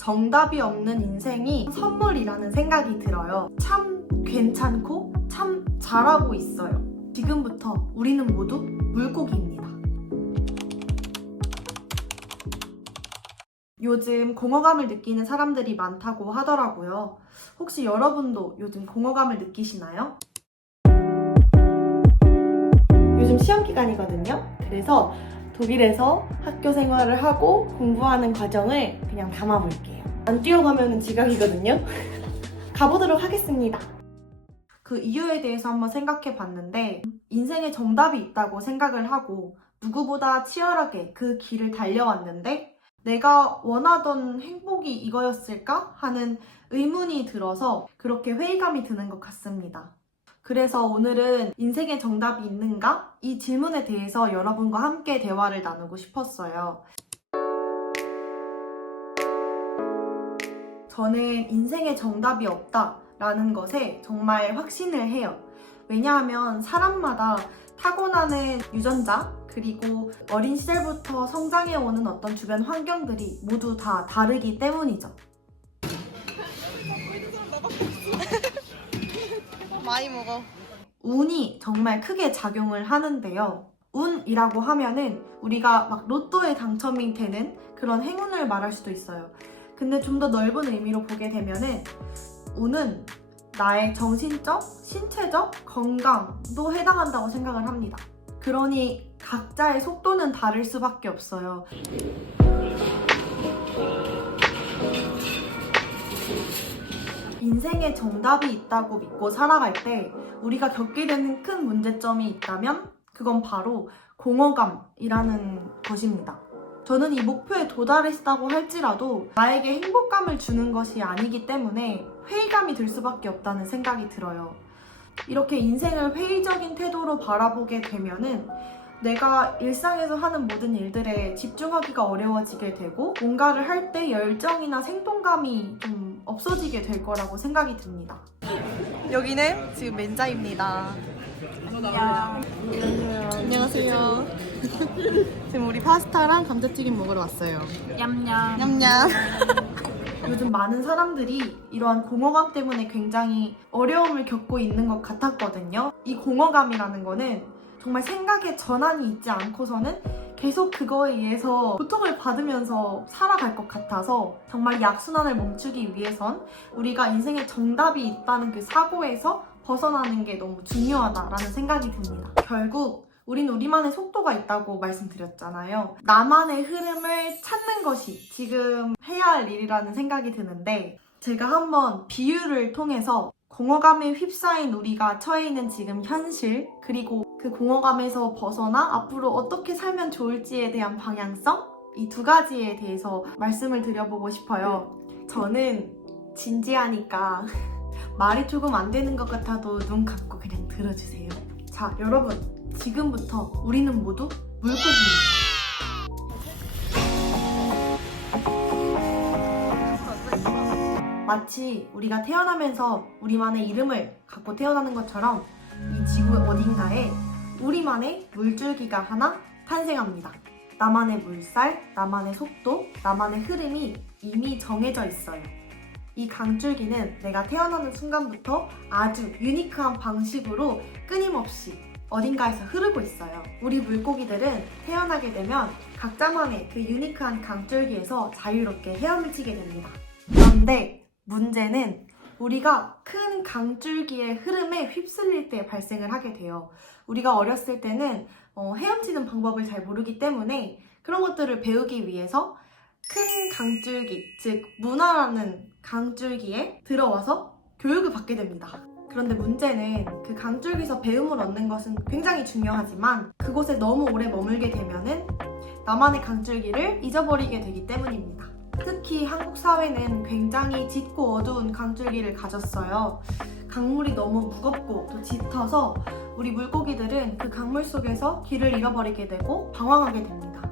정답이 없는 인생이 선물이라는 생각이 들어요. 참 괜찮고 참 잘하고 있어요. 지금부터 우리는 모두 물고기입니다. 요즘 공허감을 느끼는 사람들이 많다고 하더라고요. 혹시 여러분도 요즘 공허감을 느끼시나요? 요즘 시험 기간이거든요. 그래서 독일에서 학교 생활을 하고 공부하는 과정을 그냥 담아볼게요. 안 뛰어가면 지각이거든요. 가보도록 하겠습니다. 그 이유에 대해서 한번 생각해 봤는데 인생에 정답이 있다고 생각을 하고 누구보다 치열하게 그 길을 달려왔는데 내가 원하던 행복이 이거였을까? 하는 의문이 들어서 그렇게 회의감이 드는 것 같습니다. 그래서 오늘은 인생에 정답이 있는가? 이 질문에 대해서 여러분과 함께 대화를 나누고 싶었어요. 저는 인생에 정답이 없다라는 것에 정말 확신을 해요. 왜냐하면 사람마다 타고나는 유전자, 그리고 어린 시절부터 성장해오는 어떤 주변 환경들이 모두 다 다르기 때문이죠. 많이 먹어. 운이 정말 크게 작용을 하는데요. 운이라고 하면은 우리가 막 로또에 당첨이 되는 그런 행운을 말할 수도 있어요. 근데 좀 더 넓은 의미로 보게 되면은 운은 나의 정신적, 신체적 건강도 해당한다고 생각을 합니다. 그러니 각자의 속도는 다를 수밖에 없어요. 인생에 정답이 있다고 믿고 살아갈 때 우리가 겪게 되는 큰 문제점이 있다면 그건 바로 공허감이라는 것입니다. 저는 이 목표에 도달했다고 할지라도 나에게 행복감을 주는 것이 아니기 때문에 회의감이 들 수밖에 없다는 생각이 들어요. 이렇게 인생을 회의적인 태도로 바라보게 되면은 내가 일상에서 하는 모든 일들에 집중하기가 어려워지게 되고 뭔가를 할 때 열정이나 생동감이 좀 없어지게 될 거라고 생각이 듭니다. 여기는 지금 멘자입니다. 안녕하세요. 지금 우리 파스타랑 감자튀김 먹으러 왔어요. 냠냠. 냠냠. 요즘 많은 사람들이 이러한 공허감 때문에 굉장히 어려움을 겪고 있는 것 같았거든요. 이 공허감이라는 거는 정말 생각의 전환이 있지 않고서는 계속 그거에 의해서 고통을 받으면서 살아갈 것 같아서 정말 약순환을 멈추기 위해선 우리가 인생에 정답이 있다는 그 사고에서 벗어나는 게 너무 중요하다라는 생각이 듭니다. 결국 우린 우리만의 속도가 있다고 말씀드렸잖아요. 나만의 흐름을 찾는 것이 지금 해야 할 일이라는 생각이 드는데 제가 한번 비유를 통해서 공허감에 휩싸인 우리가 처해 있는 지금 현실, 그리고 그 공허감에서 벗어나 앞으로 어떻게 살면 좋을지에 대한 방향성? 이 두 가지에 대해서 말씀을 드려보고 싶어요. 저는 진지하니까 말이 조금 안 되는 것 같아도 눈 감고 그냥 들어주세요. 자, 여러분, 지금부터 우리는 모두 물고기입니다. 마치 우리가 태어나면서 우리만의 이름을 갖고 태어나는 것처럼 이 지구 어딘가에 우리만의 물줄기가 하나 탄생합니다. 나만의 물살, 나만의 속도, 나만의 흐름이 이미 정해져 있어요. 이 강줄기는 내가 태어나는 순간부터 아주 유니크한 방식으로 끊임없이 어딘가에서 흐르고 있어요. 우리 물고기들은 태어나게 되면 각자만의 그 유니크한 강줄기에서 자유롭게 헤엄치게 됩니다. 그런데 문제는 우리가 큰 강줄기의 흐름에 휩쓸릴 때 발생을 하게 돼요. 우리가 어렸을 때는 헤엄치는 방법을 잘 모르기 때문에 그런 것들을 배우기 위해서 큰 강줄기, 즉 문화라는 강줄기에 들어와서 교육을 받게 됩니다. 그런데 문제는 그 강줄기에서 배움을 얻는 것은 굉장히 중요하지만 그곳에 너무 오래 머물게 되면은 나만의 강줄기를 잊어버리게 되기 때문입니다. 특히 한국 사회는 굉장히 짙고 어두운 강줄기를 가졌어요. 강물이 너무 무겁고 또 짙어서 우리 물고기들은 그 강물 속에서 길을 잃어버리게 되고 방황하게 됩니다.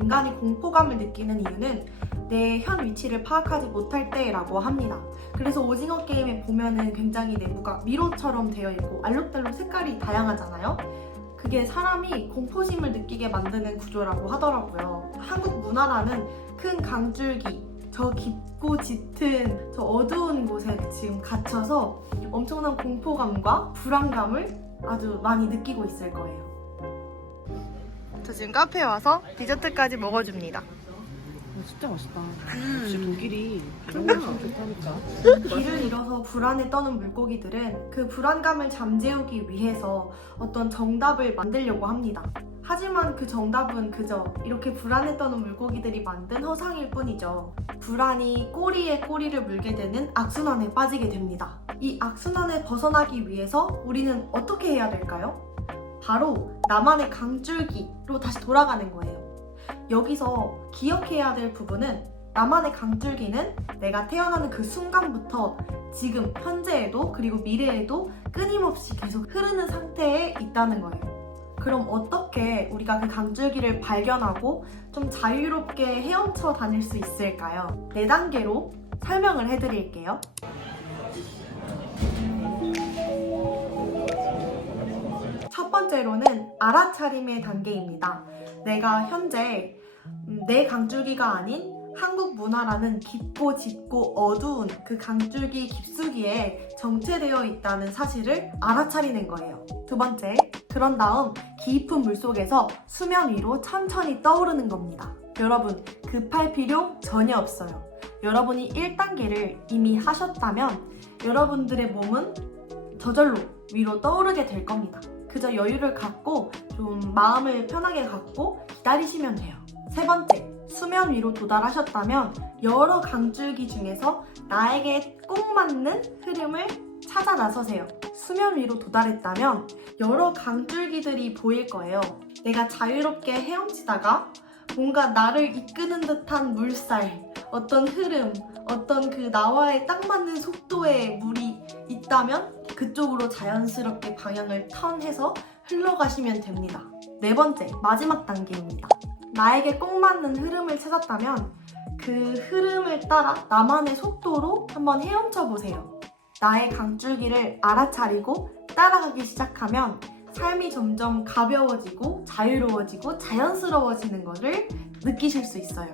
인간이 공포감을 느끼는 이유는 내 현 위치를 파악하지 못할 때라고 합니다. 그래서 오징어 게임에 보면은 굉장히 내부가 미로처럼 되어 있고 알록달록 색깔이 다양하잖아요. 그게 사람이 공포심을 느끼게 만드는 구조라고 하더라고요. 한국 문화라는 큰 강줄기, 저 깊고 짙은 저 어두운 곳에 지금 갇혀서 엄청난 공포감과 불안감을 아주 많이 느끼고 있을 거예요. 저 지금 카페에 와서 디저트까지 먹어줍니다. 진짜 맛있다. 역시 독일이 이런 거 참 좋다니까. 길을 잃어서 불안에 떠는 물고기들은 그 불안감을 잠재우기 위해서 어떤 정답을 만들려고 합니다. 하지만 그 정답은 그저 이렇게 불안에 떠는 물고기들이 만든 허상일 뿐이죠. 불안이 꼬리에 꼬리를 물게 되는 악순환에 빠지게 됩니다. 이 악순환에 벗어나기 위해서 우리는 어떻게 해야 될까요? 바로 나만의 강줄기로 다시 돌아가는 거예요. 여기서 기억해야 될 부분은 나만의 강줄기는 내가 태어나는 그 순간부터 지금 현재에도 그리고 미래에도 끊임없이 계속 흐르는 상태에 있다는 거예요. 그럼 어떻게 우리가 그 강줄기를 발견하고 좀 자유롭게 헤엄쳐 다닐 수 있을까요? 4단계로 설명을 해드릴게요. 첫 번째로는 알아차림의 단계입니다. 내가 현재 내 강줄기가 아닌 한국 문화라는 깊고 짙고 어두운 그 강줄기 깊숙이에 정체되어 있다는 사실을 알아차리는 거예요. 두 번째, 그런 다음 깊은 물속에서 수면 위로 천천히 떠오르는 겁니다. 여러분, 급할 필요 전혀 없어요. 여러분이 1단계를 이미 하셨다면 여러분들의 몸은 저절로 위로 떠오르게 될 겁니다. 그저 여유를 갖고 좀 마음을 편하게 갖고 기다리시면 돼요. 세 번째, 수면 위로 도달하셨다면 여러 강줄기 중에서 나에게 꼭 맞는 흐름을 찾아 나서세요. 수면 위로 도달했다면 여러 강줄기들이 보일 거예요. 내가 자유롭게 헤엄치다가 뭔가 나를 이끄는 듯한 물살, 어떤 흐름, 어떤 그 나와의 딱 맞는 속도의 물이 있다면 그쪽으로 자연스럽게 방향을 턴해서 흘러가시면 됩니다. 네 번째, 마지막 단계입니다. 나에게 꼭 맞는 흐름을 찾았다면 그 흐름을 따라 나만의 속도로 한번 헤엄쳐 보세요. 나의 강줄기를 알아차리고 따라가기 시작하면 삶이 점점 가벼워지고 자유로워지고 자연스러워지는 것을 느끼실 수 있어요.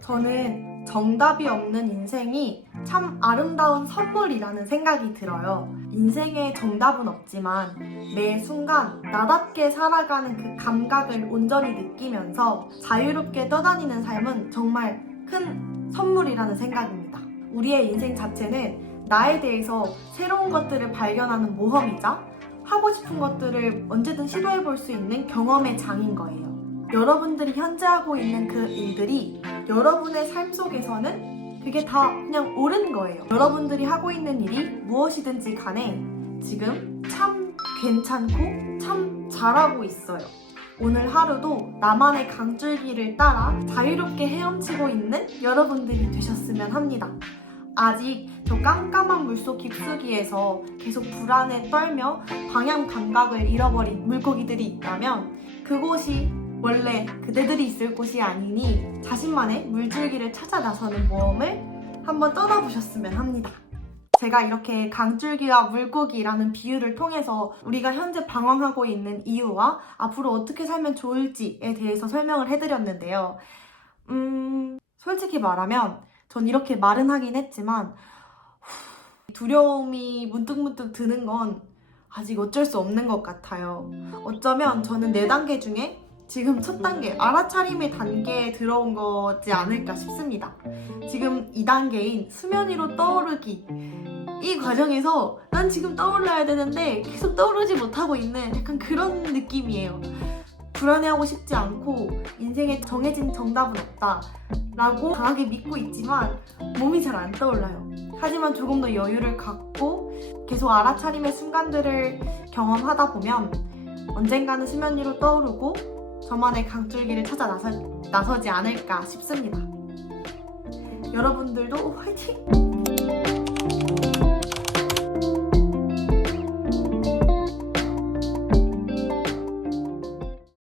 저는 정답이 없는 인생이 참 아름다운 선물이라는 생각이 들어요. 인생에 정답은 없지만 매 순간 나답게 살아가는 그 감각을 온전히 느끼면서 자유롭게 떠다니는 삶은 정말 큰 선물이라는 생각입니다. 우리의 인생 자체는 나에 대해서 새로운 것들을 발견하는 모험이자 하고 싶은 것들을 언제든 시도해볼 수 있는 경험의 장인 거예요. 여러분들이 현재 하고 있는 그 일들이 여러분의 삶 속에서는 그게 다 그냥 옳은 거예요. 여러분들이 하고 있는 일이 무엇이든지 간에 지금 참 괜찮고 참 잘하고 있어요. 오늘 하루도 나만의 강줄기를 따라 자유롭게 헤엄치고 있는 여러분들이 되셨으면 합니다. 아직 저 깜깜한 물속 깊숙이에서 계속 불안에 떨며 방향 감각을 잃어버린 물고기들이 있다면 그곳이 원래 그대들이 있을 곳이 아니니 자신만의 물줄기를 찾아 나서는 모험을 한번 떠나보셨으면 합니다. 제가 이렇게 강줄기와 물고기라는 비유를 통해서 우리가 현재 방황하고 있는 이유와 앞으로 어떻게 살면 좋을지에 대해서 설명을 해드렸는데요. 솔직히 말하면 전 이렇게 말은 하긴 했지만 두려움이 문득문득 드는 건 아직 어쩔 수 없는 것 같아요. 어쩌면 저는 4단계 중에 지금 첫 단계, 알아차림의 단계에 들어온 거지 않을까 싶습니다. 지금 2단계인 수면 위로 떠오르기. 이 과정에서 난 지금 떠올라야 되는데 계속 떠오르지 못하고 있는 약간 그런 느낌이에요. 불안해하고 싶지 않고 인생에 정해진 정답은 없다 라고 강하게 믿고 있지만 몸이 잘 안 떠올라요. 하지만 조금 더 여유를 갖고 계속 알아차림의 순간들을 경험하다 보면 언젠가는 수면 위로 떠오르고 저만의 강줄기를 찾아 나서지 않을까 싶습니다. 여러분들도 화이팅!